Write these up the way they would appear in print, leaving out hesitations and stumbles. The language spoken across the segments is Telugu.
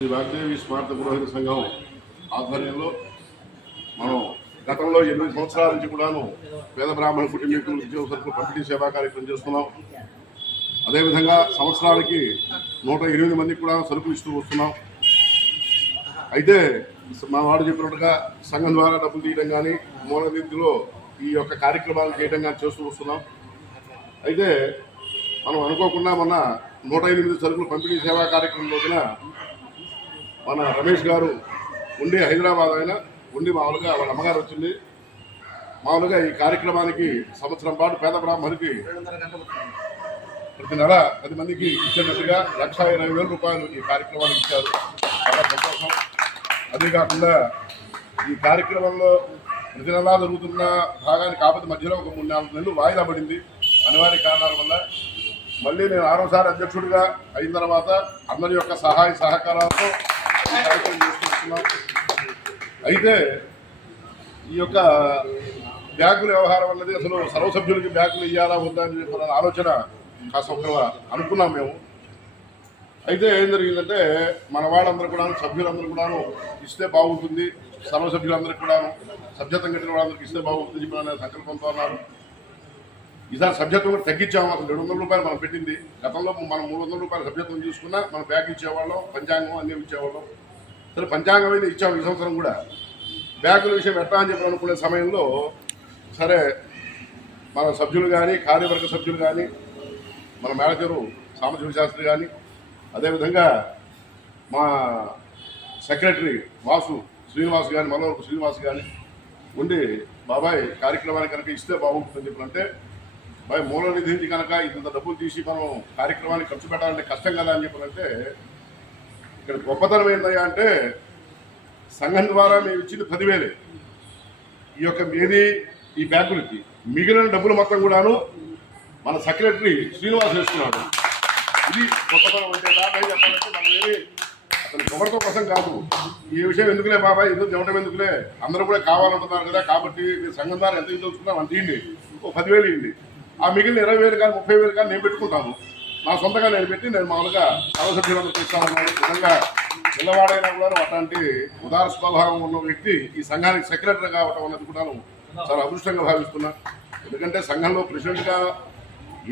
వాగ్దేవి స్మారక పురోహిత సంఘం ఆధ్వర్యంలో మనం గతంలో 8 సంవత్సరాల నుంచి కూడాను పేద బ్రాహ్మణ కుటుంబీకులు నిత్యావసర పంపిణీ సేవా కార్యక్రమం చేస్తున్నాం. అదేవిధంగా సంవత్సరానికి 108 మందికి కూడా సరుకులు ఇస్తూ వస్తున్నాం. అయితే మా వాడు చెప్పినట్టుగా సంఘం ద్వారా డబ్బులు తీయడం కానీ మూల నిధిలో ఈ యొక్క కార్యక్రమాలు చేయడం కానీ చేస్తూ వస్తున్నాం. అయితే మనం అనుకోకుండా మొన్న 108 సరుకులు పంపిణీ సేవా కార్యక్రమం రోజున మన రమేష్ గారు ఉండి హైదరాబాద్ ఆయన ఉండి మామూలుగా వాళ్ళ అమ్మగారు వచ్చింది. మామూలుగా ఈ కార్యక్రమానికి సంవత్సరం పాటు పేద బ్రాహ్మణుడికి ప్రతి నెల 10 మందికి ఇచ్చినట్టుగా 1,20,000 రూపాయలు ఈ కార్యక్రమానికి ఇచ్చారు. చాలా సంతోషం. అదే కాకుండా ఈ కార్యక్రమంలో ప్రతి నెలా జరుగుతున్న భాగాన్ని కాకపోతే మధ్యలో ఒక 3-4 నెలలు వాయిదా పడింది అనివార్య కారణాల వల్ల. మళ్ళీ నేను 6వసారి అధ్యక్షుడిగా అయిన తర్వాత అందరి యొక్క సహాయ సహకారాలతో ఈ కార్యక్రమం చేసుకుంటున్నాం. అయితే ఈ యొక్క బ్యాగుల వ్యవహారం అన్నది అసలు సర్వసభ్యులకి బ్యాగులు ఇవ్వాలా వద్దా అని చెప్పిన ఆలోచన కాస్త ఒక అనుకున్నాం మేము. అయితే ఏం జరిగిందంటే మన వాళ్ళందరూ కూడా సభ్యులందరూ కూడాను ఇస్తే బాగుంటుంది, సర్వసభ్యులందరికీ కూడాను సభ్యత్వం కట్టిన వాళ్ళందరికీ ఇస్తే బాగుంటుంది చెప్పిన సంకల్పంతో ఉన్నారు. ఈసారి సభ్యత్వం కూడా తగ్గించాము. అసలు 200 రూపాయలు మనం పెట్టింది. గతంలో మనం 300 రూపాయలు సభ్యత్వం చూసుకున్నా మనం బ్యాగ్ ఇచ్చేవాళ్ళం, పంచాంగం అన్నీ ఇచ్చేవాళ్ళం. సరే పంచాంగం అయితే ఇచ్చాము. ఈ సంవత్సరం కూడా బ్యాగుల విషయం ఎట్లా అని చెప్పి అనుకునే సమయంలో సరే మన సభ్యులు కానీ కార్యవర్గ సభ్యులు కానీ మన మేనేజరు సామశివ శాస్త్రి కానీ అదేవిధంగా మా సెక్రటరీ శ్రీనివాస్ కానీ మల్లవరపు శ్రీనివాస్ కానీ ఉండి బాబాయ్ కార్యక్రమానికి కనుక ఇస్తే బాగుంటుందని చెప్పినంటే బాయ్ మూల నిధి నుంచి కనుక ఇంత డబ్బులు తీసి మనం కార్యక్రమానికి ఖర్చు పెట్టాలంటే కష్టం కదా అని చెప్పాలంటే ఇక్కడ గొప్పతనం ఏంటయ్యా అంటే సంఘం ద్వారా మేము ఇచ్చింది 10,000 ఈ యొక్క ఏది ఈ బ్యాంకులకి, మిగిలిన డబ్బులు మొత్తం కూడాను మన సెక్రటరీ శ్రీనివాస్ వేస్తున్నాడు. ఇది గొప్పతనం అంటే దాకా చెప్పాలంటే మనం ఏమి అసలు పొగడతో కోసం కాదు. ఈ విషయం ఎందుకులే బాబాయ్ ఎందుకు చెప్పడం ఎందుకులే, అందరూ కూడా కావాలంటున్నారు కదా కాబట్టి సంఘం ద్వారా ఎంత తెలుసుకున్నాం అంత ఇవ్వండి, ఓ 10,000 ఇవ్వండి. ఆ మిగిలిన 20,000 కానీ 30,000 కానీ నేను పెట్టుకుంటాను. నా సొంతంగా నేను పెట్టి నేను మామూలుగా సర్వసభ్యులను తీస్తాను. విధంగా పిల్లవాడైనా కూడా అట్లాంటి ఉదార స్వభావం ఉన్న వ్యక్తి ఈ సంఘానికి సెక్రటరీ కావటం అన్నది కూడా చాలా అదృష్టంగా భావిస్తున్నా. ఎందుకంటే సంఘంలో ప్రెసిడెంట్గా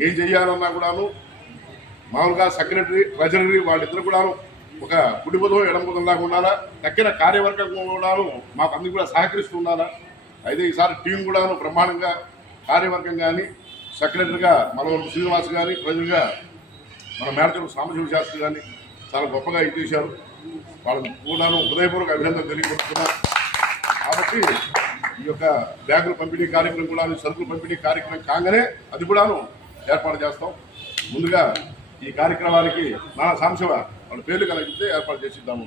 ఏం చేయాలన్నా కూడాను మామూలుగా సెక్రటరీ ట్రెజరీ వాళ్ళిద్దరు కూడాను ఒక కుడిబుధం ఎడమబుధం లాగా ఉండాలా, తక్కిన కార్యవర్గం కూడాను మాకు అన్ని కూడా సహకరిస్తూ ఉండాలా. అయితే ఈసారి టీం కూడాను బ్రహ్మాండంగా కార్యవర్గం కానీ సెక్రటరీగా మల్లవరపు శ్రీనివాస్ కానీ ట్రెజరీగా మన మేనేజర్ సామశివ శాస్త్రి కానీ చాలా గొప్పగా ఇచ్చేశారు. వాళ్ళని కూడాను హృదయపూర్వక అభినందన తెలియపరుస్తున్నారు. కాబట్టి ఈ యొక్క బ్యాగుల పంపిణీ కార్యక్రమం కూడా సరుకుల పంపిణీ కార్యక్రమం కాగానే అది కూడాను ఏర్పాటు చేస్తాం. ముందుగా ఈ కార్యక్రమానికి నా సాంశివ వాళ్ళ పేర్లు కలిగితే ఏర్పాటు చేసిద్దాము.